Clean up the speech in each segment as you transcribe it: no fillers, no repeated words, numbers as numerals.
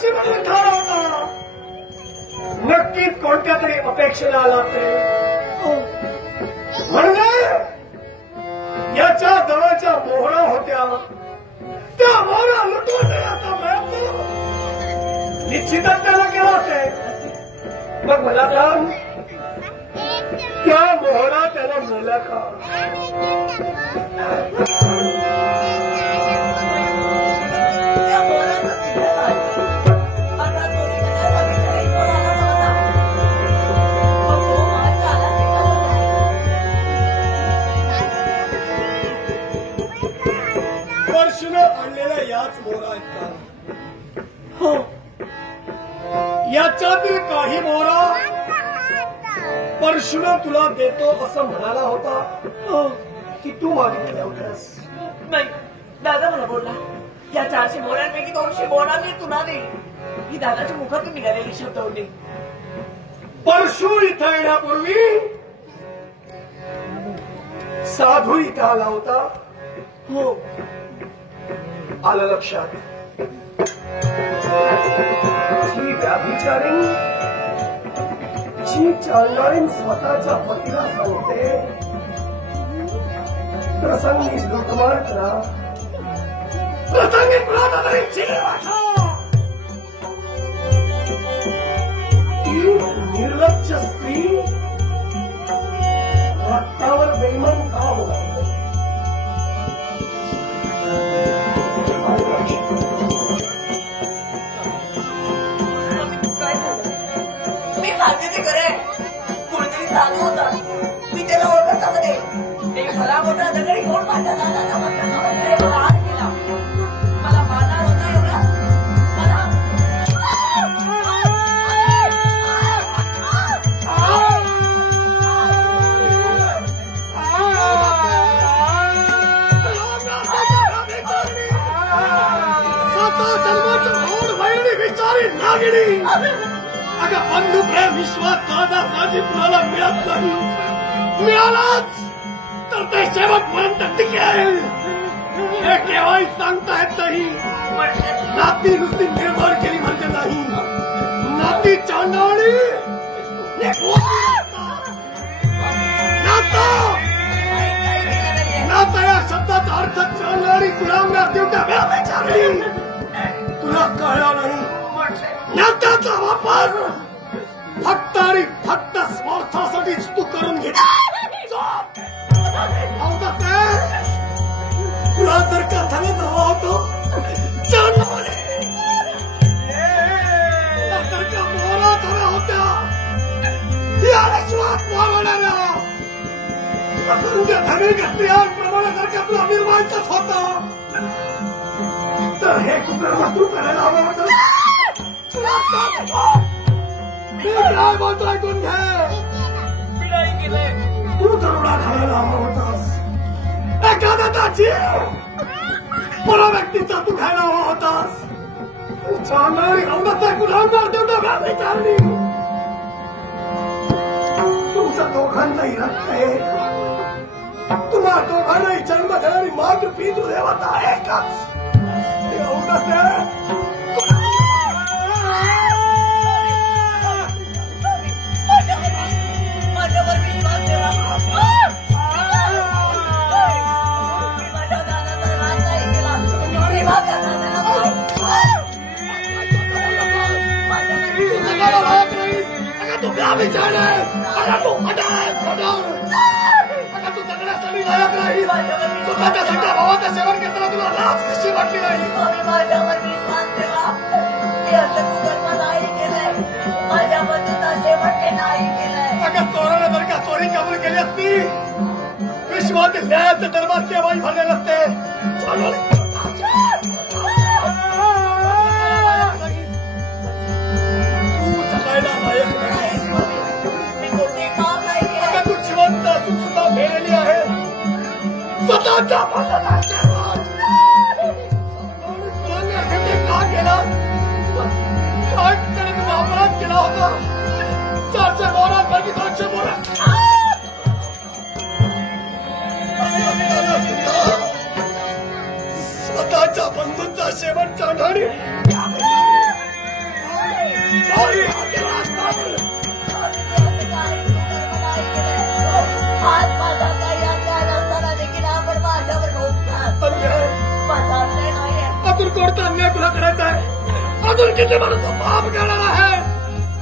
पक्षी म्हणून ठार होता. नक्कीच कोणत्या तरी अपेक्षेला आला ते. म्हणजे याच्या जवळच्या मोहरा होत्या, त्या मोहरा लुटून देण्याचा प्रयत्न निश्चितच त्याला केला असेल. मग मला सांग, त्या मोहरा त्याला मिळाला का? आणलेल्या याच मोहरा आहेत का? हो. याच्यातील काही मोहरा परशुनं तुला देतो असं म्हणाला होता. हो. की तू मागितल्या होत्यास? नाही, दादा मला बोलला या 400 मोहऱ्यांपैकी 200 मोहरा मी तुला देईल. ही दादाच्या मुखातून निघालेली शब्द होती. परशु इथं येण्यापूर्वी साधू इथं आला होता. हो, आलं लक्षात. ही व्याभिचारी जी चालणारी स्वतःच्या पतीला सांगते प्रसंगी लुटमार करा, प्रसंगी कुणाचा तरी जीव वाचवा, ती निर्लज्ज स्त्री रक्तावर बेईमान का होणार? मी सांगते ते खरे. कोणीतरी साधू होता, मी त्याला ओळखत मध्ये एक भला मोठा दगडी कोण माझ्या दादाच्या मस्तकावर मला हात केला. मला मारणार होता एवढा. अगं बंधू प्रेम विश्वास दादा माझी कुणाला मिळत नाही. मिळालाच तर ते शेवटपर्यंत टिकेल हे केव्हाही सांगता येत नाही. नाती नुसती निर्माण केली म्हणजे नाही, नाती चांडाळी नाता या शब्दाचा अर्थ चांडाळी गुलामगार देवट्या व्यापारी तुला कळला नाही. नात्याचा वापर फक्त आणि फक्त स्वार्थासाठीच तू करून घेता. तुला जर का धनच हवा होतो जर का मोहरा हव्या होत्या या विश्वास मावणाऱ्या धनिक स्त्रियांप्रमाणे जर का तुला निर्माणच होता तर हे कुकर्म तू करायला हवं होतं. काय बोलतो ऐकून घे. तू दरोडा घालायला हवा होतास. एखाद्याचा जीव पुरा व्यक्तीचा तू घ्यायला हवा होतास. चालणारी औंधाचा गुलामगार देवता विचारली. तुमचं दोघांनाही रक्त आहे. तुम्हा दोघांनाही जन्म देणारी मातृ पितृ देवता एकच. तू व्याभिचारी तू दगडासाठी लायक नाही. स्वतःच्या सगळ्या भावाचं सेवन करताना तुला लाच कशी वाटली नाही? माझ्यावर विश्वास ठेवा. मी असं कुकर्म नाही केलंय. माझ्या बंधूचा शेवट नाही केलंय. अगं चोरानं जर का चोरी कबूल केली असती विश्वातील न्यायाचं दरबार केव्हाही भरले नसते. तू जगायला लायक नाही. अगं तू जिवंत असून सुद्धा भेलेली आहे. स्वतःच्या का केला? काय त्याने तुझा अपराध केला होता? 400 मोहरांपैकी 200 मोहरा स्वतःच्या बंधूंचा शेवट चालणारी अजून किती माणूस पाप करणार आहे,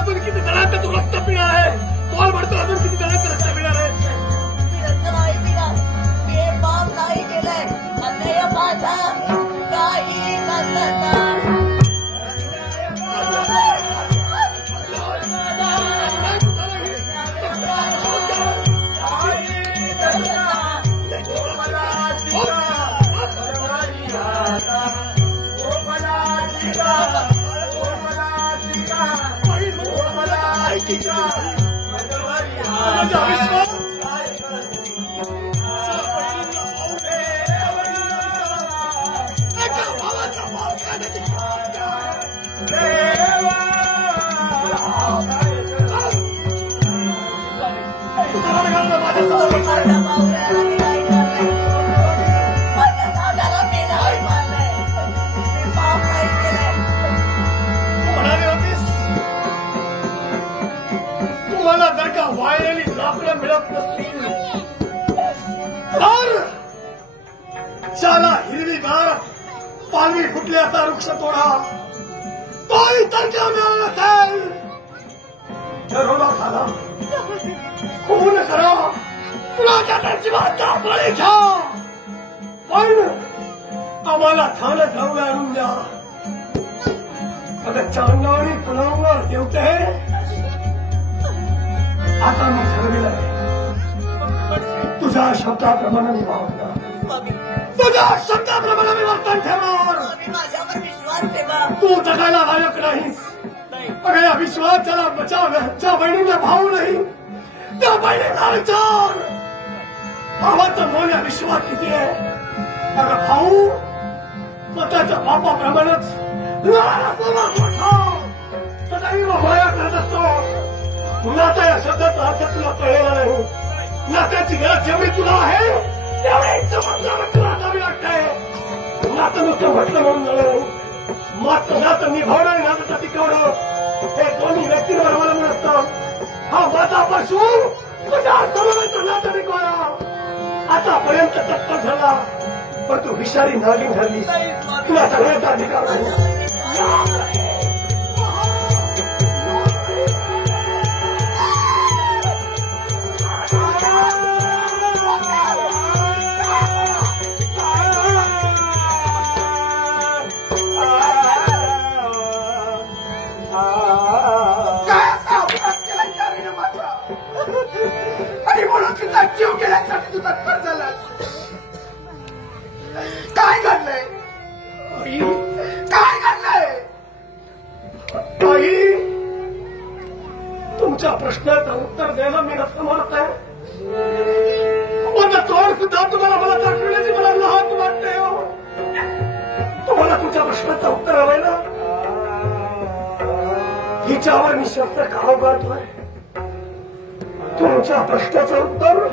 अजून किती जणांचं तू रक्त पिणार आहे, बोल म्हणतो अजून किती जणांचं रक्त पिणार आहे. मी रक्त नाही पिणार, मी हे पाप नाही केलंय, अन्याय माझा काही नसता. तुम्हाला जर का वाळलेली लाकडं मिळत नसतील तर शाला हिरवीगार पालवी फुटल्याचा वृक्ष तोडा. तोही तर क्या मिळाला असेल ठरवला झाला खून करा, कुणाच्या त्या जीवाचा बळी घ्या, पण आम्हाला ठाणे ठाऊला आणून द्या. आता चांदणी पुनवणार ठेवते. आता मी ठरविलंय तुझ्या शब्दाप्रमाणे मी वागणार, तुझ्या शब्दाप्रमाणे मी वर्तन ठेवणार. माझ्यावर विश्वास ठेवा. तू जगायला लायक नाहीस. अगं या विश्वासाला बचाव, ज्या बहिणीला भाऊ नाही त्या बहिणीला विचार. भावाचं मोल या विश्वात किती आहे. अगं भाऊ स्वतःच्या बापाप्रमाणेच सदैव माया करत असतो. नाता या शब्दाचा अर्थ तुला कळलेला नाही. नात्याची गरज जेवढी तुला आहे तेवढी समजल्यावर तुला जावी लागते. नातं नुसतं म्हटलं म्हणून झालं नाही. मात्र नातं निभावणं नातं टिकवणं हे दोन्ही व्यक्तींवर अवलंबून असतं. हा माझा पशु तुझ्या समोरचं नातं टिकवणं आतापर्यंत तत्पर झाला, पण तू विषारी नागिन ठरली. तुला जगण्याचा अधिकार नाही. आणि म्हणून तिचा जीव गेल्यासाठी तू तत्पर झाला. काय घडलंय काय घडलंय आई? तुमच्या प्रश्नाचं उत्तर द्यायला मी असमर्थ आहे. माझं तोंड सुद्धा तुम्हाला मला दाखवण्याची मला लहान वाटते. तुम्हाला तुमच्या प्रश्नाचं उत्तर हवंय ना. हिच्यावर मी शस्त्र का उभारतोय. तुमच्या प्रश्नाचं उत्तर